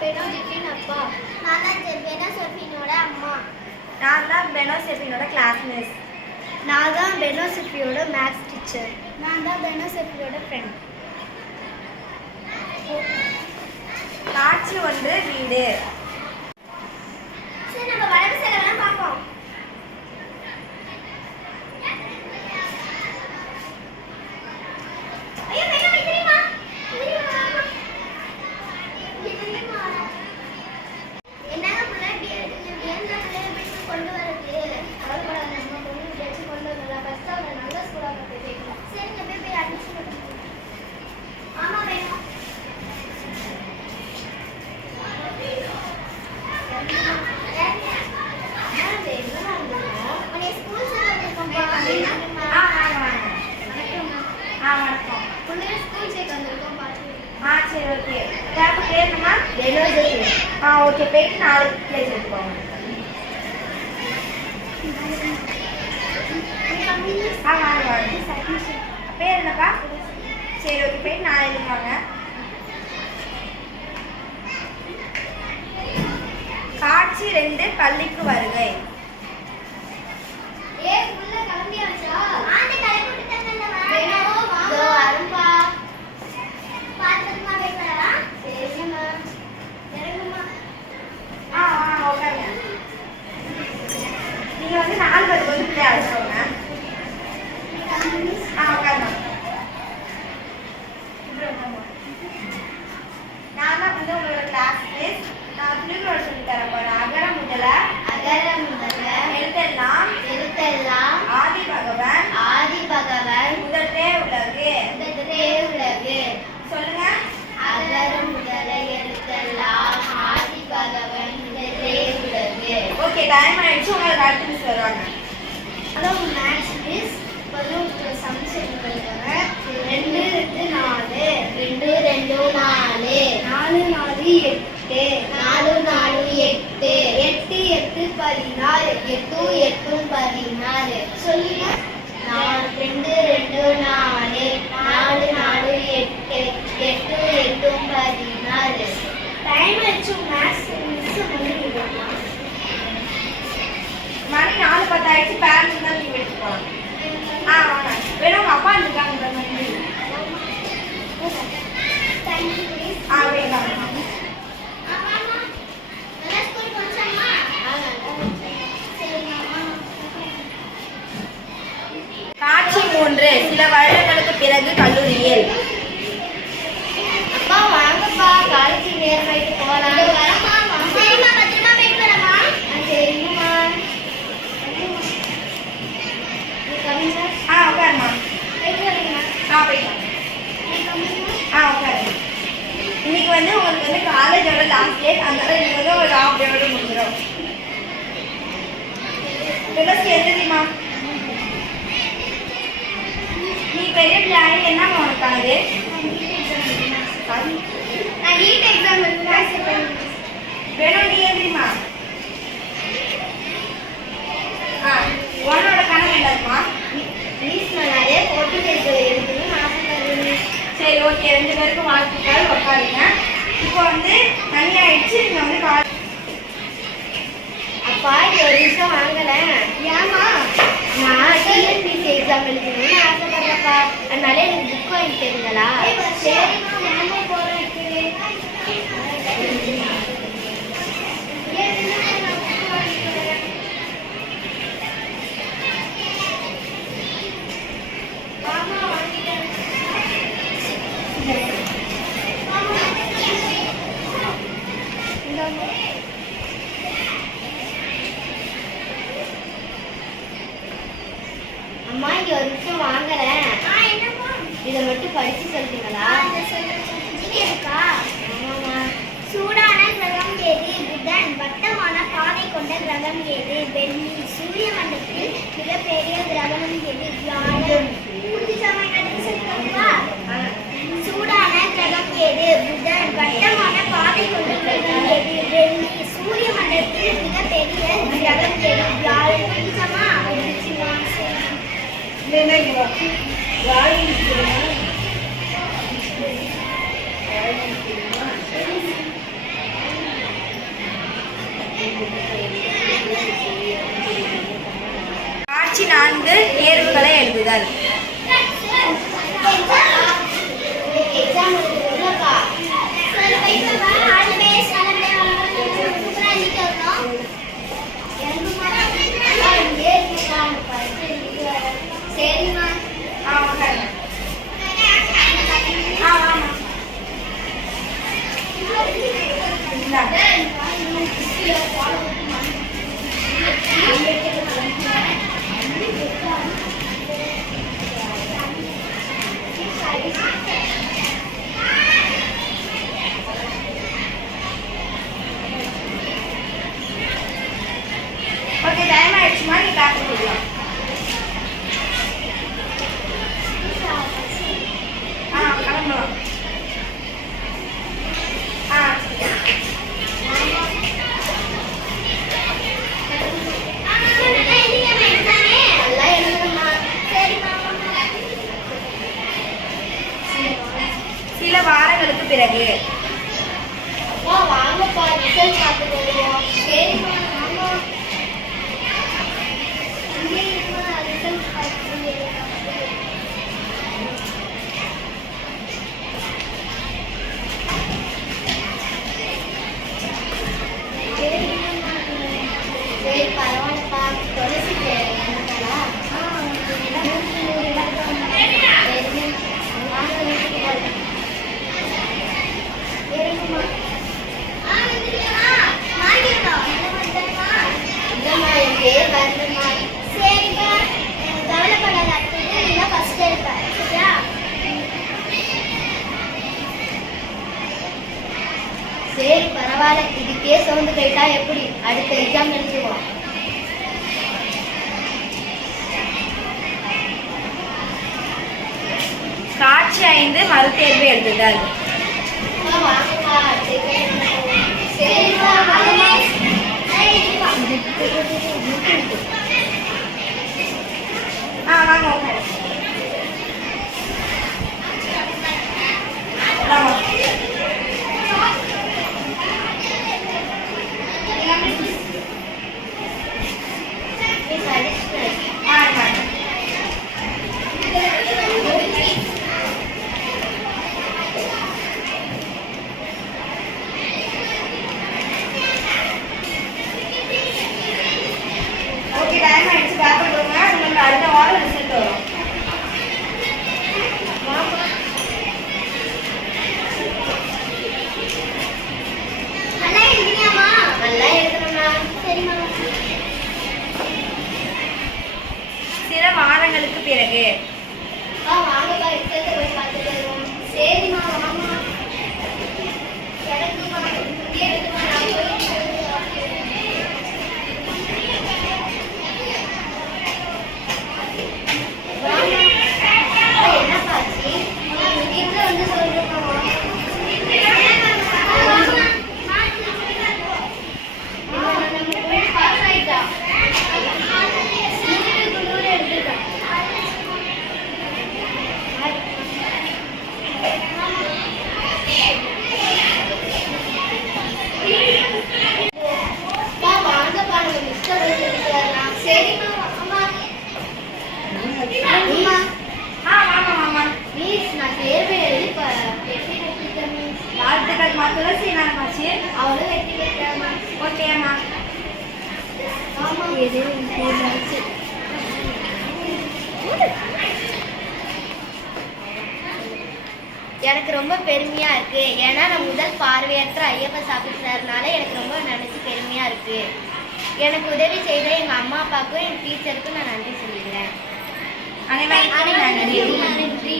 பெனோஜிட்டின் அப்பா நான் தான் பெனோசெஃபினோட அம்மா நான் தான் பெனோசெஃபினோட கிளாஸ் மிஸ் நான் தான் பெனோசெஃபியோட மேக்ஸ் டீச்சர் நான் தான் பெனோசெஃபியோட ஃப்ரெண்ட் காட்சி ஒன்று வீடு. சரி ஓகே கேப் பேருமா ஆ ஓகே போயிட்டு நாலு பிளேஸ் எடுத்துக்கோங்க ஆ வாங்க வாங்க பேர் என்னப்பா சரி ஓகே போயிட்டு நாலு எழுதுவாங்க காட்சி ரெண்டு பள்ளிக்கு வருகை ஏ உள்ள கிளம்பியாச்சா? வேணோ, வாங்க. பார்த்துட்டுமா wait பண்ணலாம்? சரிம்மா. இறங்கும்மா. ஆ ஆ உட்காருங்க நீங்க வந்து நாலு பேருக்கு வந்து பிள்ளை அழைச்சிக்கோங்க ஆ உட்காருங்க நான் தான் வந்து உங்களோட கிளாஸ் மிஸ் நான் புள்ளிகளோட சொல்லி தர போறேன். அகர முதல அகர முதல எழுத்தெல்லாம் எழுத்தெல்லாம் ஆதி பகவன் ஆதி பகவன் முதற்றே உலகு. முதலே உலகு. சொல்லுங்க. அகர முதல எழுத்தெல்லாம் ஆதி பகவன் முதலே உலகு. ஓகே டைம் ஆயிடுச்சு. உங்களுக்கு அடுத்த மிஸ் வருவாங்க. ஹலோ மேக்ஸ் மிஸ் சம்சன் இருக்காங்க ரெண்டு ரெண்டு நாலு. ரெண்டு நாலு நாலு எட்டு நாலு நாலு எட்டு எட்டு எட்டு பதினாறு எட்டு எட்டு பதினாறு. சொல்லுங்க. நாலு ரெண்டு ரெண்டு நாலு நாலு நாலு எட்டு எட்டு எட்டு பதினாறு. டைம் ஆச்சு மேக்ஸ் மிஸ் மணி நாலு பத்தாயிடுச்சு பேரண்ட்ஸ் தான் லீவ் எடுத்துக்கோங்க ஆ வாங்க வேணும் உங்க அப்பா இருக்காங்க பாருங்க. தேங்க்யூ மிஸ் ஆ வேண்டாம் காட்சி மூன்று சில வருடங்களுக்கு பிறகு கல்லூரியில். அப்பா வாங்கப்பா. காலேஜ் நேரம் போயிட்டு சார் ஆ உட்காருமா ஆ போயிட்டு இன்னைக்கு வந்து உங்களுக்கு வந்து காலேஜோட லாஸ்ட் டேட் அதனால இன்னைக்கு வந்து ஒரு ஹாஃப் டேவோட முடிஞ்சிடும் துளசி எழுதிமா பெரிய பிள்ளை என்ன உனக்கானது நான் நீட் எக்ஸாம் வேணும் நீ ஆ உன்னோட கனவு என்னதுமா நான் நிறைய தேர்வுகள் எழுதணும்னு ஆசைப்படுறேன் சரி ஓகே. ரெண்டு பேருக்கும் வாழ்த்துக்கள். உட்காருங்க. இப்போ வந்து மணி ஆயிடுச்சு. நீங்கள் வந்து கால் அப்பா ஒரு நிமிஷம் வாங்கலேன் ஏமா நான் டிஎன்பிசி எக்ஸாம் எழுதணும்னு ஆசைப்படுறப்பா அதனால எனக்கு புக் வாங்கி தருங்களா சரிம்மா நானும் போகிறேன் அம்மா இங்க ஒரு நிமிஷம் வாங்குறேன் இதை மட்டும் படிச்சு சொல்றீங்களா? சூடான கிரகம் எது? புதன் வட்டமான பாதை கொண்ட கிரகம் எது? வெள்ளி. சூரிய மண்டலத்தில் மிகப்பெரிய கிரகம் எது? வியாழன். புத்திசாமி கணக்கு சில வாரங்களுக்கு பிறகு. வாங்கப்பா ரிசல்ட் பார்த்துக்கோங்க சரிம்மா இப்படியே சவுண்டு கேட்டா எப்படி? அடுத்த எக்ஸாம் எழுதுவோம். காட்சி ஐந்து மறுதேர்வு எழுதுதல். சில வாரங்களுக்கு பிறகு. எனக்கு ரொம்ப பெருமையாக இருக்குது ஏன்னா நான் முதல் பார்வையற்ற ஐயப்ப சாப்பிட்றதுனால எனக்கு ரொம்ப நினச்சி பெருமையாக இருக்குது எனக்கு உதவி செய்த எங்கள் அம்மா அப்பாவுக்கும் என் டீச்சருக்கும் நான் நன்றி சொல்லிடுறேன் அனைவரும் நன்றி.